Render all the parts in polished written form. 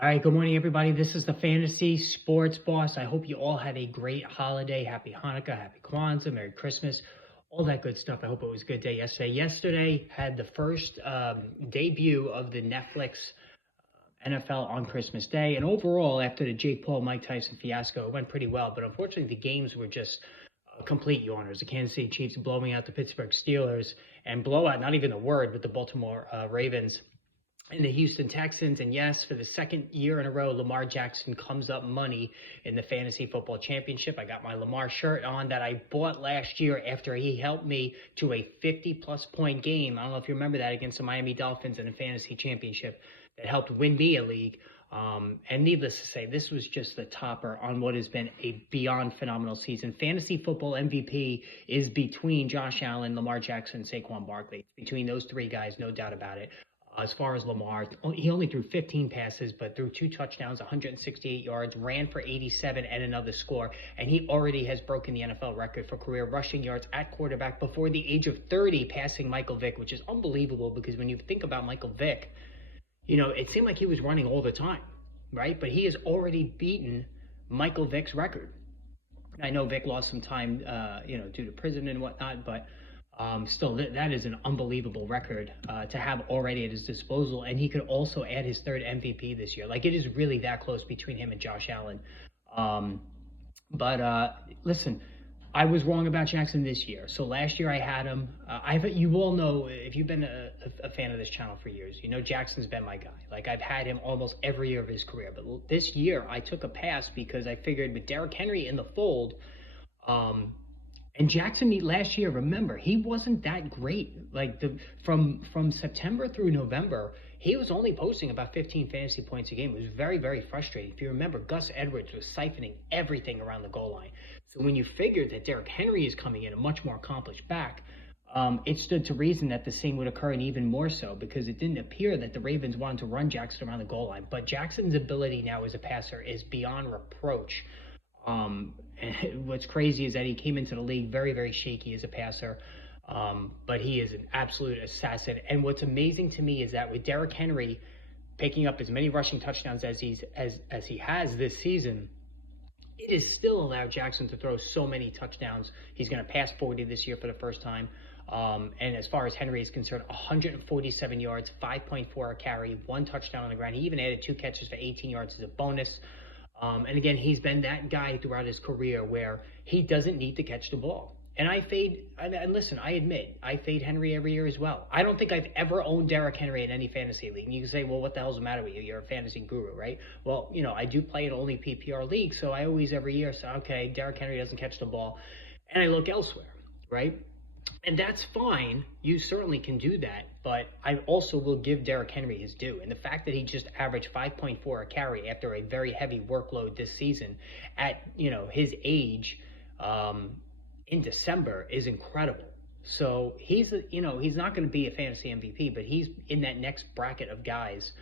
All right, good morning, everybody. This is the Fantasy Sports Boss. I hope you all had a great holiday. Happy Hanukkah, Happy Kwanzaa, Merry Christmas, all that good stuff. I hope it was a good day yesterday. Yesterday had the first debut of the Netflix NFL on Christmas Day. And overall, after the Jake Paul, Mike Tyson fiasco, it went pretty well. But unfortunately, the games were just complete yawners. The Kansas City Chiefs blowing out the Pittsburgh Steelers, and blowout, not even a word, with the Baltimore Ravens and the Houston Texans. And yes, for the second year in a row, Lamar Jackson comes up money in the fantasy football championship. I got my Lamar shirt on that I bought last year after he helped me to a 50-plus point game. I don't know if you remember that, against the Miami Dolphins in a fantasy championship that helped win me a league. And needless to say, this was just the topper on what has been a beyond phenomenal season. Fantasy football MVP is between Josh Allen, Lamar Jackson, and Saquon Barkley. Between those three guys, no doubt about it. As far as Lamar, he only threw 15 passes, but threw 2 touchdowns, 168 yards, ran for 87 and another score. And he already has broken the NFL record for career rushing yards at quarterback before the age of 30, passing Michael Vick, which is unbelievable because when you think about Michael Vick, it seemed like he was running all the time, right? But he has already beaten Michael Vick's record. I know Vick lost some time, due to prison and whatnot, but still, that is an unbelievable record to have already at his disposal. And he could also add his third MVP this year. Like, it is really that close between him and Josh Allen. Listen, I was wrong about Jackson this year. So last year I had him. You all know, if you've been a fan of this channel for years, you know Jackson's been my guy. Like, I've had him almost every year of his career. But this year I took a pass because I figured with Derrick Henry in the fold, and Jackson last year, remember, he wasn't that great. Like, from September through November, he was only posting about 15 fantasy points a game. It was very, very frustrating. If you remember, Gus Edwards was siphoning everything around the goal line. So when you figured that Derrick Henry is coming in, a much more accomplished back, it stood to reason that the same would occur, and even more so, because it didn't appear that the Ravens wanted to run Jackson around the goal line. But Jackson's ability now as a passer is beyond reproach. And what's crazy is that he came into the league very, very shaky as a passer, but he is an absolute assassin. And what's amazing to me is that with Derrick Henry picking up as many rushing touchdowns as he has this season, it has still allowed Jackson to throw so many touchdowns. He's going to pass 40 this year for the first time. And as far as Henry is concerned, 147 yards, 5.4 a carry, 1 touchdown on the ground. He even added 2 catches for 18 yards as a bonus. And again, he's been that guy throughout his career where he doesn't need to catch the ball. And listen, I admit, I fade Henry every year as well. I don't think I've ever owned Derrick Henry in any fantasy league. And you can say, well, what the hell's the matter with you? You're a fantasy guru, right? Well, I do play in only PPR leagues, so I always every year say, okay, Derrick Henry doesn't catch the ball, and I look elsewhere, right? And that's fine. You certainly can do that. But I also will give Derrick Henry his due. And the fact that he just averaged 5.4 a carry after a very heavy workload this season at, his age in December is incredible. So he's not going to be a fantasy MVP, but he's in that next bracket of guys,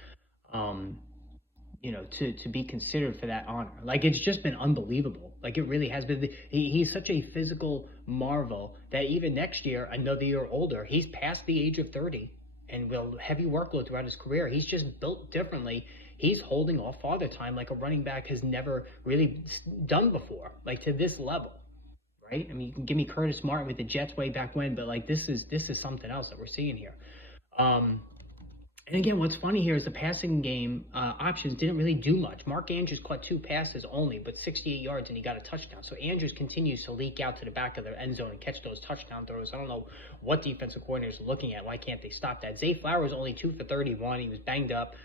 to be considered for that honor. Like, it's just been unbelievable. Like, it really has been. He's such a physical marvel that even next year, another year older, he's past the age of 30 and will heavy workload throughout his career. He's just built differently. He's holding off father time like a running back has never really done before, like to this level, right? I mean, you can give me Curtis Martin with the Jets way back when, but like this is something else that we're seeing here. And again, what's funny here is the passing game options didn't really do much. Mark Andrews caught 2 passes only, but 68 yards, and he got a touchdown. So Andrews continues to leak out to the back of the end zone and catch those touchdown throws. I don't know what defensive coordinators are looking at. Why can't they stop that? Zay Flowers only 2 for 31. He was banged up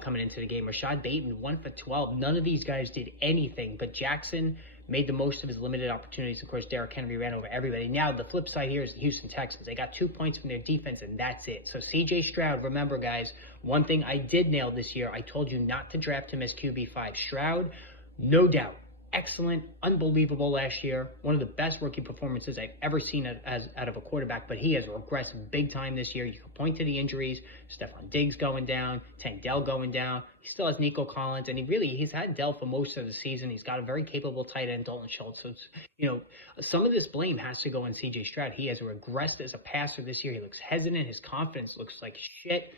coming into the game. Rashad Bateman 1 for 12. None of these guys did anything, but Jackson made the most of his limited opportunities. Of course, Derrick Henry ran over everybody. Now, the flip side here is the Houston Texans. They got 2 points from their defense, and that's it. So C.J. Stroud, remember, guys, one thing I did nail this year, I told you not to draft him as QB5. Stroud, no doubt, excellent, unbelievable last year. One of the best rookie performances I've ever seen out of a quarterback, but he has regressed big time this year. You can point to the injuries. Stephon Diggs going down, Tank Dell going down. He still has Nico Collins, and he's had Dell for most of the season. He's got a very capable tight end, Dalton Schultz. So, some of this blame has to go on C.J. Stroud. He has regressed as a passer this year. He looks hesitant. His confidence looks like shit.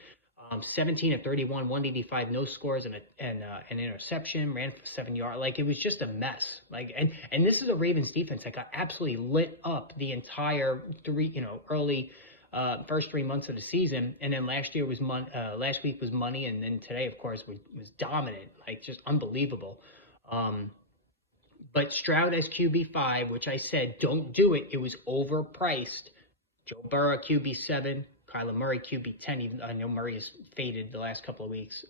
17 of 31, 185, no scores, and an interception. Ran for 7 yards. Like, it was just a mess. Like, and this is a Ravens defense that got absolutely lit up the entire early first 3 months of the season. And then last week was money, and then today, of course, was dominant. Like, just unbelievable. But Stroud as QB5, which I said don't do it. It was overpriced. Joe Burrow QB7. Kyler Murray QB10, even I know Murray has faded the last couple of weeks.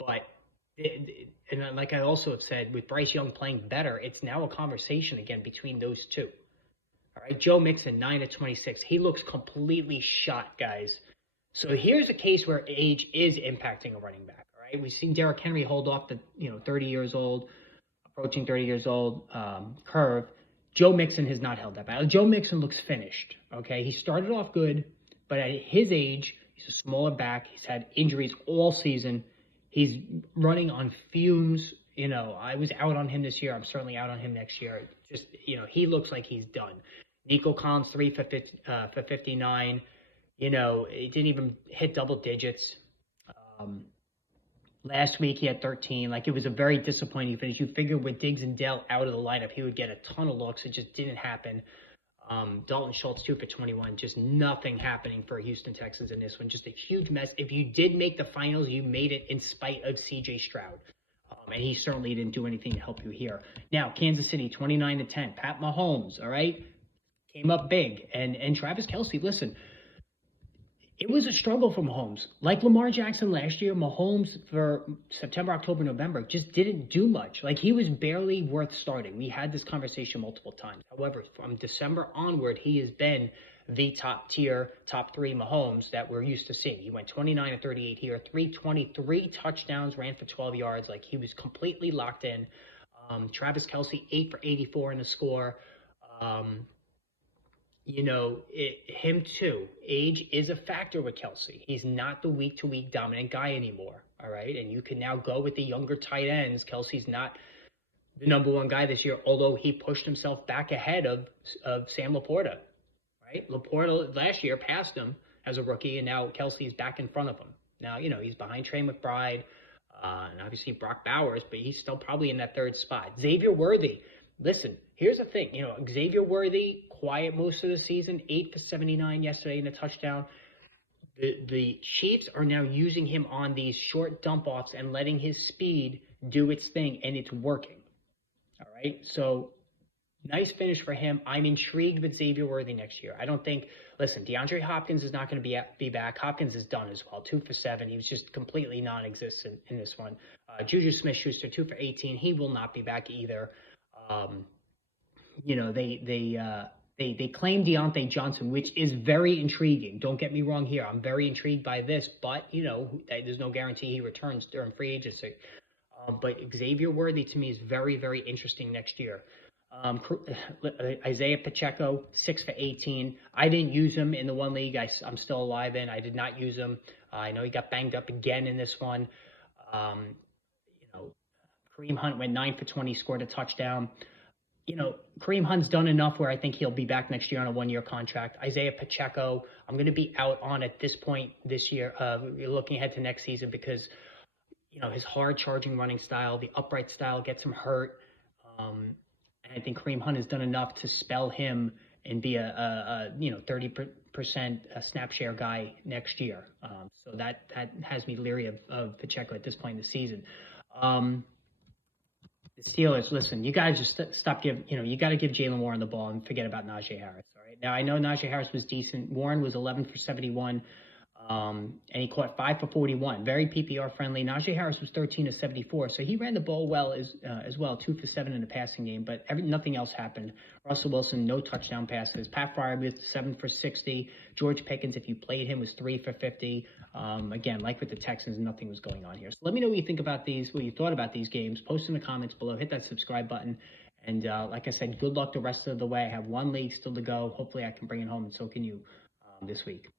And like I also have said, with Bryce Young playing better, it's now a conversation again between those two. All right, Joe Mixon, 9 of 26. He looks completely shot, guys. So here's a case where age is impacting a running back. All right, we've seen Derrick Henry hold off the 30 years old, approaching 30 years old curve. Joe Mixon has not held that back. Joe Mixon looks finished. Okay, he started off good. But at his age, he's a smaller back. He's had injuries all season. He's running on fumes. I was out on him this year. I'm certainly out on him next year. Just, he looks like he's done. Nico Collins, 3 for 59. He didn't even hit double digits. Last week, he had 13. Like, it was a very disappointing finish. You figured with Diggs and Dell out of the lineup, he would get a ton of looks. It just didn't happen. Dalton Schultz, 2 for 21. Just nothing happening for Houston Texans in this one. Just a huge mess. If you did make the finals, you made it in spite of C.J. Stroud. And he certainly didn't do anything to help you here. Now, Kansas City, 29-10. Pat Mahomes, all right, came up big. And Travis Kelce, listen, it was a struggle for Mahomes. Like Lamar Jackson last year, Mahomes for September, October, November just didn't do much. Like, he was barely worth starting. We had this conversation multiple times. However, from December onward, he has been the top tier, top three Mahomes that we're used to seeing. He went 29 of 38 here, 323 touchdowns, ran for 12 yards. Like, he was completely locked in. Travis Kelce, 8 for 84 in the score. Him too. Age is a factor with Kelce. He's not the week-to-week dominant guy anymore, all right? And you can now go with the younger tight ends. Kelce's not the number one guy this year, although he pushed himself back ahead of Sam Laporta, right? Laporta last year passed him as a rookie, and now Kelce's back in front of him. Now, he's behind Trey McBride and obviously Brock Bowers, but he's still probably in that third spot. Xavier Worthy. Listen, here's the thing. Xavier Worthy, quiet most of the season, 8 for 79 yesterday in a touchdown. The Chiefs are now using him on these short dump-offs and letting his speed do its thing, and it's working. All right? So, nice finish for him. I'm intrigued with Xavier Worthy next year. I don't think, listen, DeAndre Hopkins is not going to be back. Hopkins is done as well, 2 for 7. He was just completely non-existent in this one. Juju Smith-Schuster, 2 for 18. He will not be back either. They claim Deontay Johnson, which is very intriguing. Don't get me wrong here. I'm very intrigued by this, but, there's no guarantee he returns during free agency. But Xavier Worthy, to me, is very, very interesting next year. Isaiah Pacheco, 6 for 18. I didn't use him in the one league I'm still alive in. I did not use him. I know he got banged up again in this one. Kareem Hunt went 9 for 20, scored a touchdown. Kareem Hunt's done enough where I think he'll be back next year on a one-year contract. Isaiah Pacheco, I'm going to be out on at this point this year. We're looking ahead to next season because, his hard-charging running style, the upright style gets him hurt. And I think Kareem Hunt has done enough to spell him and be a 30% snap share guy next year. So that has me leery of Pacheco at this point in the season. The Steelers, listen, you guys just stop you got to give Jalen Warren the ball and forget about Najee Harris. All right. Now, I know Najee Harris was decent. Warren was 11 for 71, and he caught 5 for 41. Very PPR friendly. Najee Harris was 13 of 74, so he ran the ball well as well, 2 for 7 in the passing game, but nothing else happened. Russell Wilson, no touchdown passes. Pat Freiermuth, 7 for 60. George Pickens, if you played him, was 3 for 50. Again, like with the Texans, nothing was going on here. So let me know what you think about these, what you thought about these games. Post in the comments below. Hit that subscribe button. And like I said, good luck the rest of the way. I have one league still to go. Hopefully I can bring it home, and so can you this week.